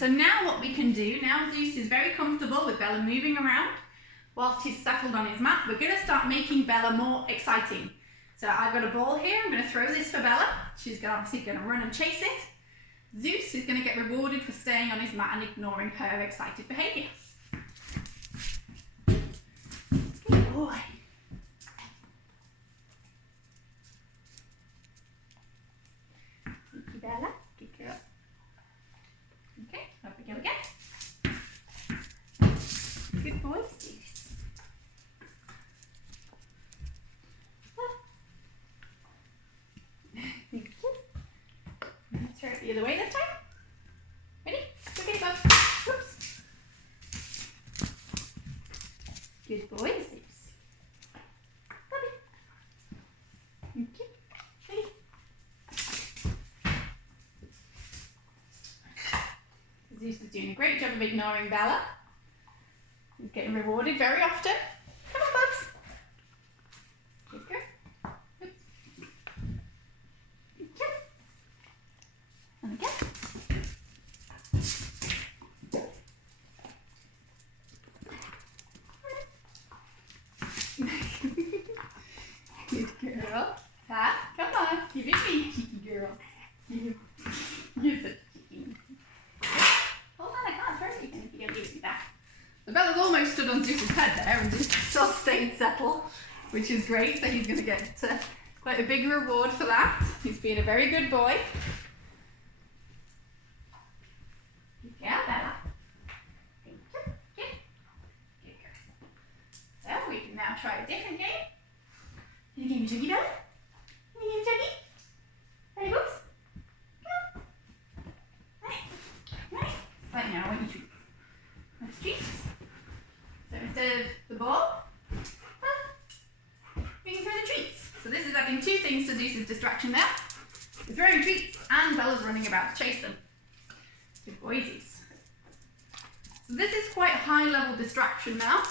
so now what we can do, now Zeus is very comfortable with Bella moving around whilst he's settled on his mat, we're going to start making Bella more exciting. So I've got a ball here, I'm going to throw this for Bella. She's obviously going to run and chase it. Zeus is going to get rewarded for staying on his mat and ignoring her excited behaviour. Good boy. Thank you, Bella. Good girl. Okay, up we go again. Good boy, Zeus. Thank you. Let's throw it the other way this time. Ready? Okay, go. Whoops. Good boy, Zeus. Bobby. Thank you. Ready? Zeus is doing a great job of ignoring Bella. He's getting rewarded very often. Come on, Bubs. Good girl. Oops. Good girl. And again. Good girl. Pat, come on. Give it me, cheeky girl. You're such a cheeky. Hold on, I can't throw anything if you don't give it me back. So Bella's almost stood on Zeus's head there and just still stayed settled, which is great. So he's going to get quite a big reward for that. He's been a very good boy. Yeah, Bella. Thank you. Good. Good girl. So we can now try a different game. Can you give me Juggy, Bella? Can you give me Juggy? Ready, Books? Come on. Right. Right. Right now, I want you treats. Nice treats. So instead of the ball, we can throw the treats. So this is adding two things to Zeus's distraction there. We're throwing treats and Bella's running about to chase them. Good boy, Zeus. So this is quite high level distraction now.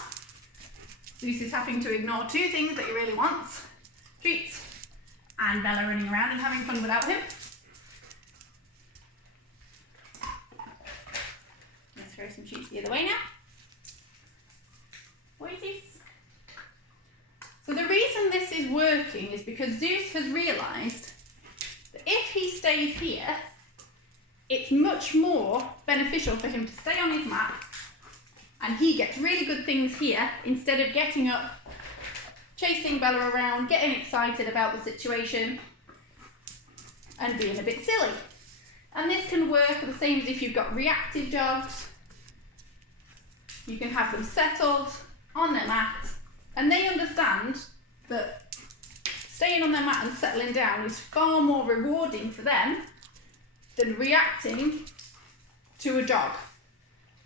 Zeus is having to ignore two things that he really wants. Treats and Bella running around and having fun without him. Let's throw some treats the other way now. Boy, Zeus. So the reason this is working is because Zeus has realised that if he stays here, it's much more beneficial for him to stay on his mat and he gets really good things here instead of getting up, chasing Bella around, getting excited about the situation and being a bit silly. And this can work the same as if you've got reactive dogs. You can have them settled on their mat and they understand that staying on their mat and settling down is far more rewarding for them than reacting to a dog.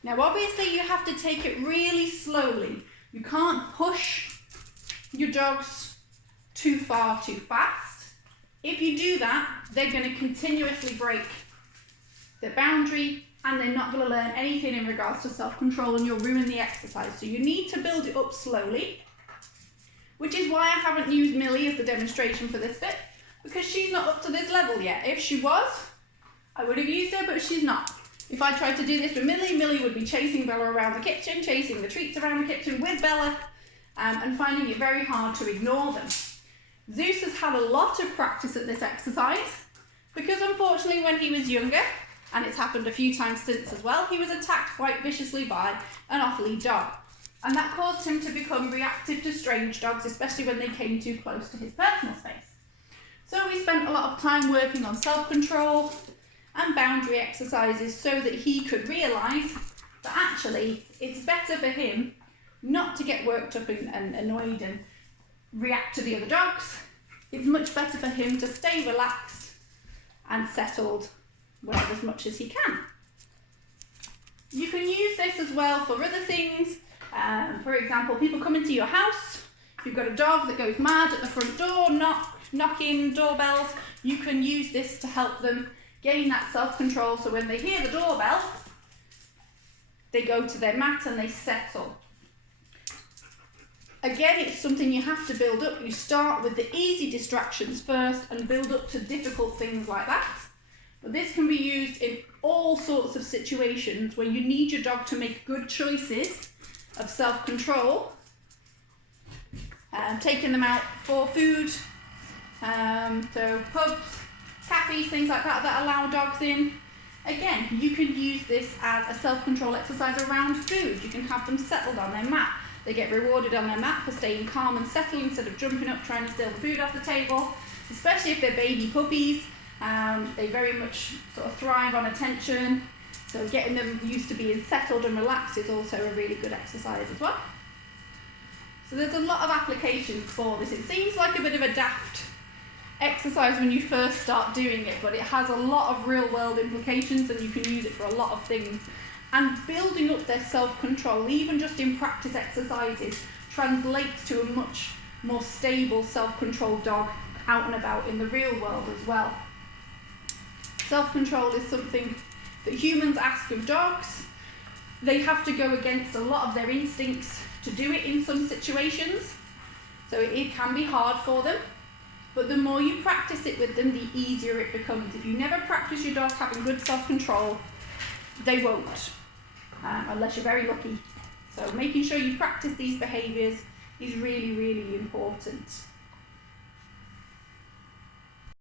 Now obviously you have to take it really slowly. You can't push your dogs too far too fast. If you do that, they're going to continuously break their boundary and they're not going to learn anything in regards to self-control and you'll ruin the exercise. So you need to build it up slowly, which is why I haven't used Millie as the demonstration for this bit, because she's not up to this level yet. If she was, I would have used her, but she's not. If I tried to do this with Millie, Millie would be chasing Bella around the kitchen, chasing the treats around the kitchen with Bella, and finding it very hard to ignore them. Zeus has had a lot of practice at this exercise, because unfortunately when he was younger, and it's happened a few times since as well, he was attacked quite viciously by an off-lead dog. And that caused him to become reactive to strange dogs, especially when they came too close to his personal space. So we spent a lot of time working on self-control and boundary exercises so that he could realise that actually it's better for him not to get worked up and annoyed and react to the other dogs. It's much better for him to stay relaxed and settled as much as he can. You can use this as well for other things. For example, people come into your house, you've got a dog that goes mad at the front door, knocking doorbells, you can use this to help them gain that self-control so when they hear the doorbell, they go to their mat and they settle. Again, it's something you have to build up. You start with the easy distractions first and build up to difficult things like that. But this can be used in all sorts of situations where you need your dog to make good choices of self-control. Taking them out for food, so pubs, cafes, things like that that allow dogs in. Again, you can use this as a self-control exercise around food. You can have them settled on their mat. They get rewarded on their mat for staying calm and settled instead of jumping up trying to steal the food off the table. Especially if they're baby puppies, they very much sort of thrive on attention. So getting them used to being settled and relaxed is also a really good exercise as well. So there's a lot of applications for this. It seems like a bit of a daft exercise when you first start doing it, but it has a lot of real world implications and you can use it for a lot of things. And building up their self-control, even just in practice exercises, translates to a much more stable self-controlled dog out and about in the real world as well. Self-control is something that humans ask of dogs. They have to go against a lot of their instincts to do it in some situations, so it can be hard for them. But the more you practice it with them, the easier it becomes. If you never practice your dog having good self-control, they won't, unless you're very lucky. So making sure you practice these behaviours is really, really important.